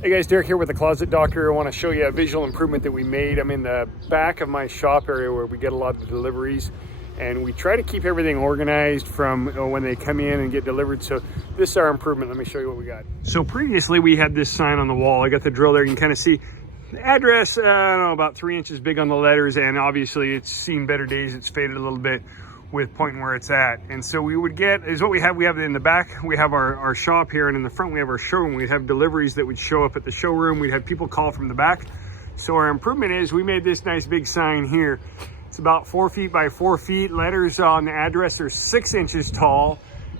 Hey guys, Derek here with the Closet Doctor. I want to show you a visual improvement that we made. I'm in the back of my shop area where we get a lot of deliveries, and we try to keep everything organized from when they come in and get delivered. So this is our improvement. Let me show you what we got. So previously we had this sign on the wall. I got the drill there. You can kind of see the address, I don't know, about 3 inches big on the letters, and obviously it's seen better days. It's faded a little bit with pointing where it's at. And so we would get is what we have in the back. We have our shop here, and in the front we have our showroom. We'd have deliveries that would show up at the showroom. We'd have people call from the back. So our improvement is we made this nice big sign here. It's about 4 feet by 4 feet. Letters on the address are 6 inches tall.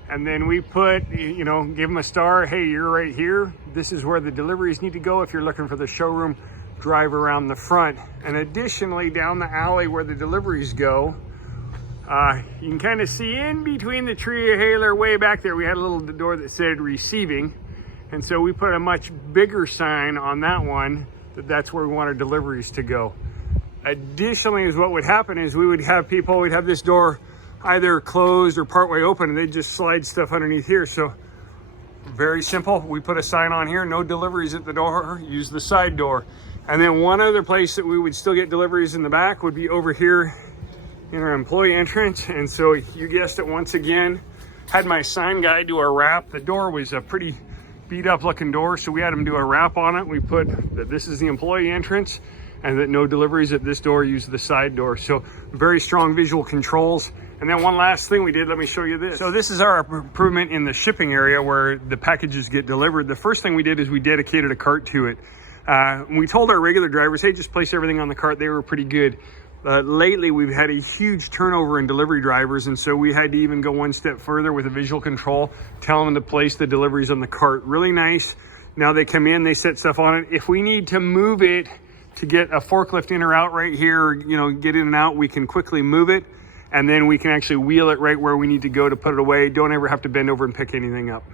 And then we put, you know, give them a star. Hey, you're right here. This is where the deliveries need to go. If you're looking for the showroom, drive around the front. And additionally, down the alley where the deliveries go, you can kind of see in between the tree hailer way back there, we had a little door that said receiving. And so we put a much bigger sign on that one that's where we want our deliveries to go. Additionally, is what would happen is we would have people, we'd have this door either closed or partway open, and they'd just slide stuff underneath here. So very simple. We put a sign on here, no deliveries at the door, use the side door. And then one other place that we would still get deliveries in the back would be over here in our employee entrance. And so you guessed it, once again, had my sign guy do a wrap. The door was a pretty beat up looking door, so we had him do a wrap on it. We put that this is the employee entrance and that no deliveries at this door, use the side door. So very strong visual controls. And then one last thing we did, let me show you this. So this is our improvement in the shipping area where the packages get delivered. The first thing we did is we dedicated a cart to it. We told our regular drivers, hey, just place everything on the cart. They were pretty good. Lately, we've had a huge turnover in delivery drivers, and so we had to even go one step further with a visual control, tell them to place the deliveries on the cart. Really nice. Now they come in, they set stuff on it. If we need to move it to get a forklift in or out right here, you know, get in and out, we can quickly move it, and then we can actually wheel it right where we need to go to put it away. Don't ever have to bend over and pick anything up.